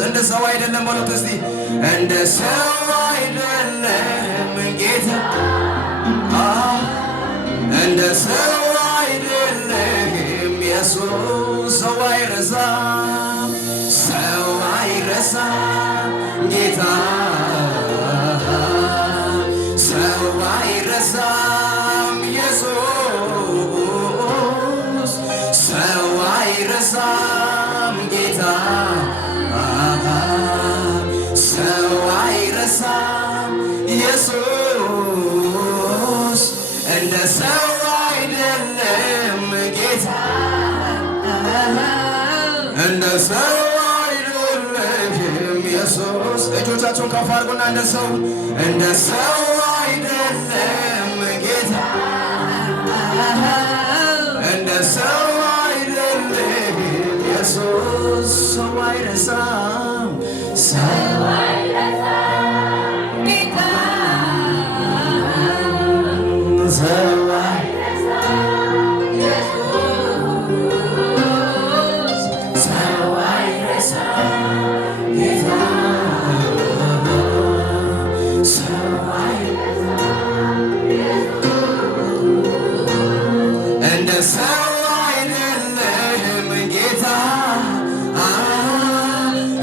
እንደ ሰው አይደለም ማለት እስቲ እንደ ሰው አይደለም ጌታ እንደ ሰው አይደለም ኢየሱስ ሰው አይረሳም ጌታ ሰው አይረሳም ኢየሱስ ሰው አይረሳም ጌታ ሰው አይረሳም ኢየሱስ እንደ ሰው አይደለም ጌታ እንደ ሰው አይደለም ኢየሱስ እጆቻችሁን ከፍ አድርጉና እንደ ሰው አይደለም ጌታ እንደ ሰው አይደለም ኢየሱስ ሰው አይረሳም ጌታ ሰው አይረሳም ኢየሱስ ሰው አይረሳም ጌታ ሰው አይረሳም እንደ ሰው አይደለም ጌታ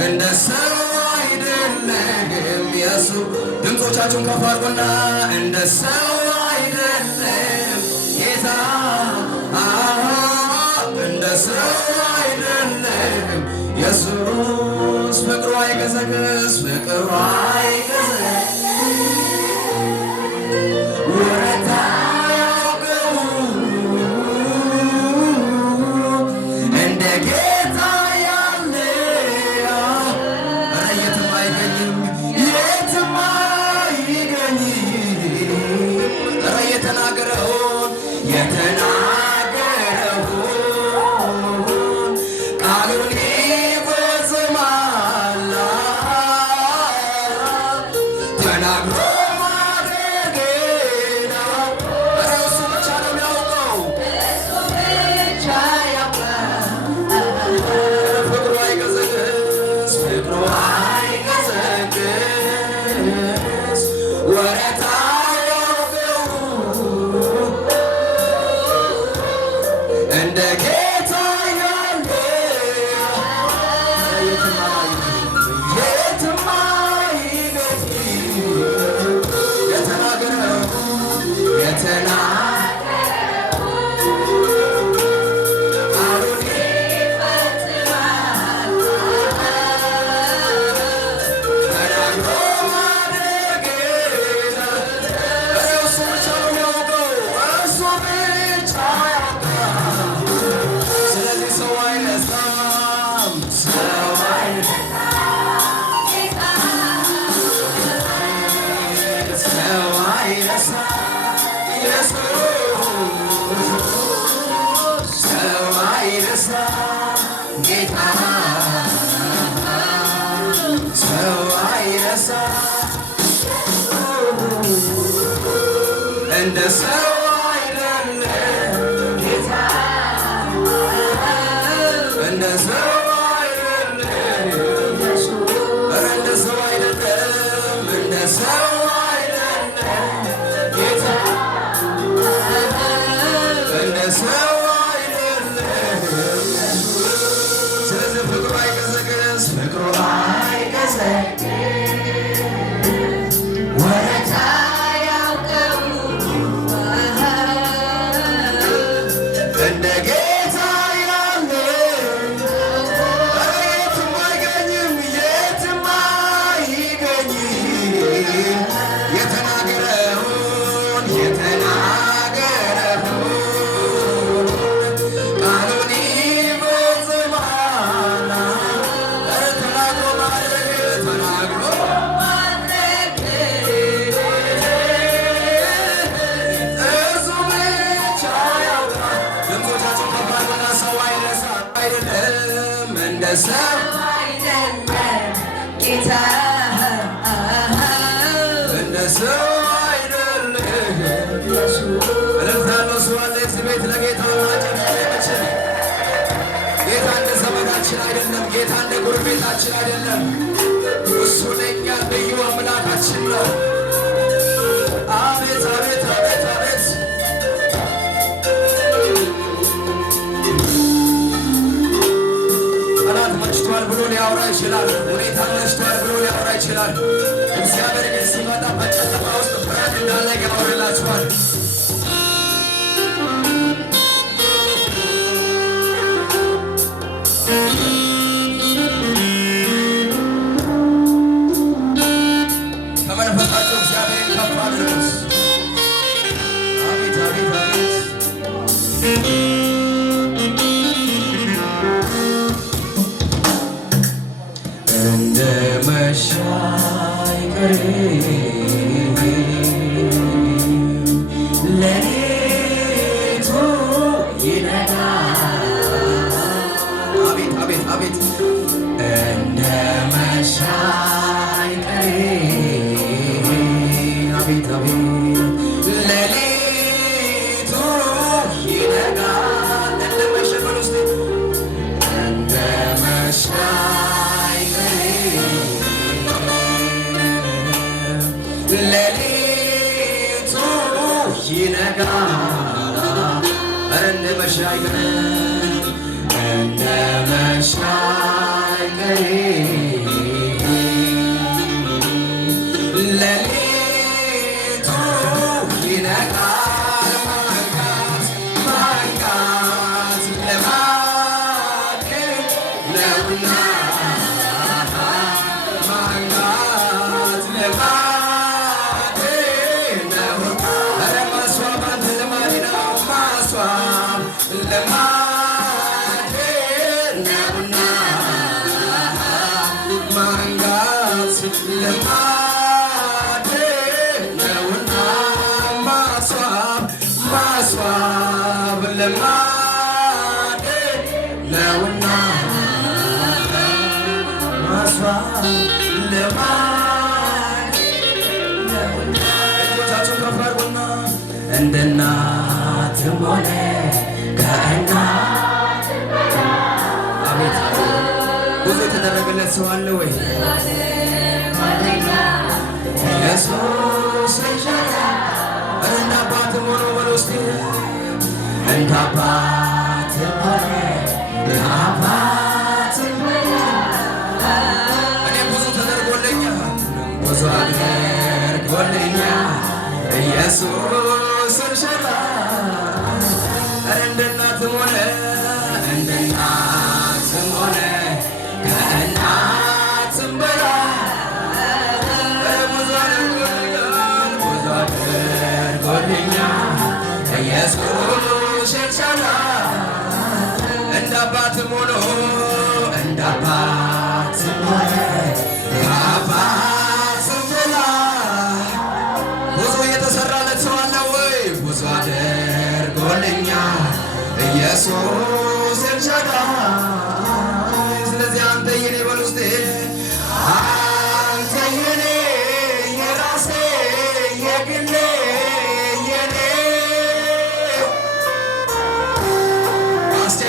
እንደ ሰው ድምፆቻችሁን ከፍ አድርጉና እንደ ሰው አይደለም ጌታ እንደ ሰው አይደለም ኢየሱስ ፍቅሩ አይገዘግዝ ወረታ ያውቀው እንደ ጌታ ያለ የትም አይገኝም የተናገረውን ቃሉን ይፈጽማል ተናግሮ ማድረግን እሱ ብቻ ነው የሚያውቀው ፍቅሩ አይገዘግዝ ወረታ እንደ ጌታ ያለ የትም አይገኝ የተናገረው ቃሉን ይፈጽማል ተናግሮ ማድረግን እሱ ብቻ ነው የሚያውቀው እሱ ብቻ ጌታ ሰው አይረሳም እንደ ሰው አይደለም ጌታ እንደ ሰው አይደለም እንደ ሰው አይደለም እንደ ሰው አይደለም ጌታ እንደ ሰው ፍቅሩ አይገዘግዝ ወረታ ያውቀው ጌታ እንደ ጎረቤታችን አይደለም። እሱ ለእኛ ልዩ አምላካችን ነው። አቤት አቤት አቤት አቤት ጠላት መሽቷል ብሎ ሊያወራ ይችላል። ሁኔታ መሽቷል ብሎ ሊያወራ ይችላል። እግዚአብሔር ግን ሲመጣ በጨለማ ውስጥ ብርሃን እንዳለ ያወራላችኋል። ከመንፈሳቸው እግዚአብሔርን ከፍ አድርጉት። አቤት አቤት አቤት እንደ መሻ ሌሊቱ ይነጋል። አቤት አቤት አቤት እንደ መሻ አቤት አቤት ሌሊቱ ይነጋል። እንደ መሸ በል ውስጥ እንደ መሻ ሌሊቱ ይነጋል። እንደ መሻ እንደ መሻ ሌሊቱ ይነጋል። ማንጋት ልማዴ ነውና ማንጋት ልማዴ ነው። ኧረ ማስዋብ አንተ ልማዴ ነው። ማስዋብ ልማዴ ነውና ማንጋት ልማዴ ነውና ማስዋብ ልማዴ ነውና ማስዋብ ልማዴ ነውና። እጆቻችሁን ከፍ አድርጉና እንደ እናትም ሆነ ከእናት አቤት ብዙ የተደረገለት ሰው አለ ወይ? ኢየሱስ እንደ አባትም ሆኖ በል ውስጥ እንደ አባትም ሆነ አባትም እኔ ብዙ ተደርጎልኛል፣ ብዙ አድርጎልኛል ኢየሱስ ሸራ እንደ እናትም ሆነ እንደ እናትም ሆነ ከእናትም በላይ ብዙ አድርጎልኛል ኢየሱስ ሸራ እንደ አባትም ሆኖ እንደ አባትም ሆነ ከአባትም በላይ ብዙ የተሰራለት ሰው አለ ወይ? ብዙ አድርጎልኛል ኢየሱስ ኤልሻዳይ። ስለዚህ አንተ የኔ በል ውስጤ አንተ የኔ የራሴ የግሌ የኔ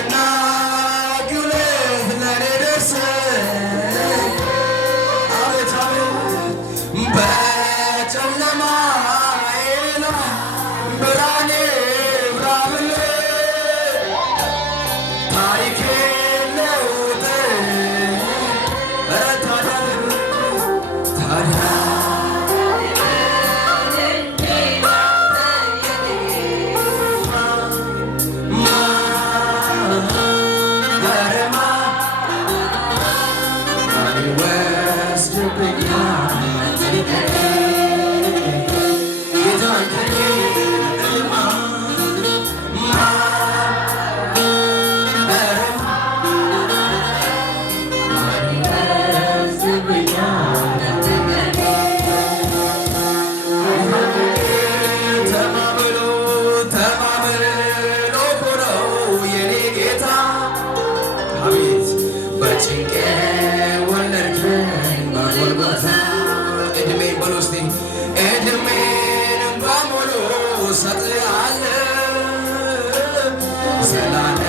አስጨናቂው ለኔ ደርሰህ አቤት አቤት በጨለማዬ ላይ ብርሃኔ ብራብልኝ ታሪኬን ለውጠህ ኧረ ታዲያ ዘላለም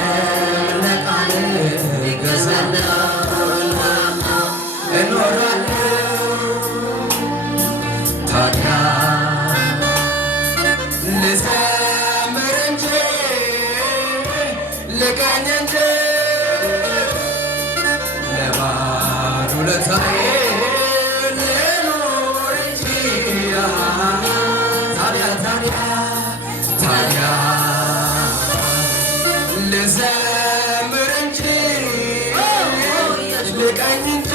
ለቃልህ እገዛለሁ ታዲያ ልዘምር እንጂ ልቀኝ እንጂ ለባዶ ውለታዬ ልኑር እንጂ ታዲያ ልዘምር እንጂ ልቀኝ እንጂ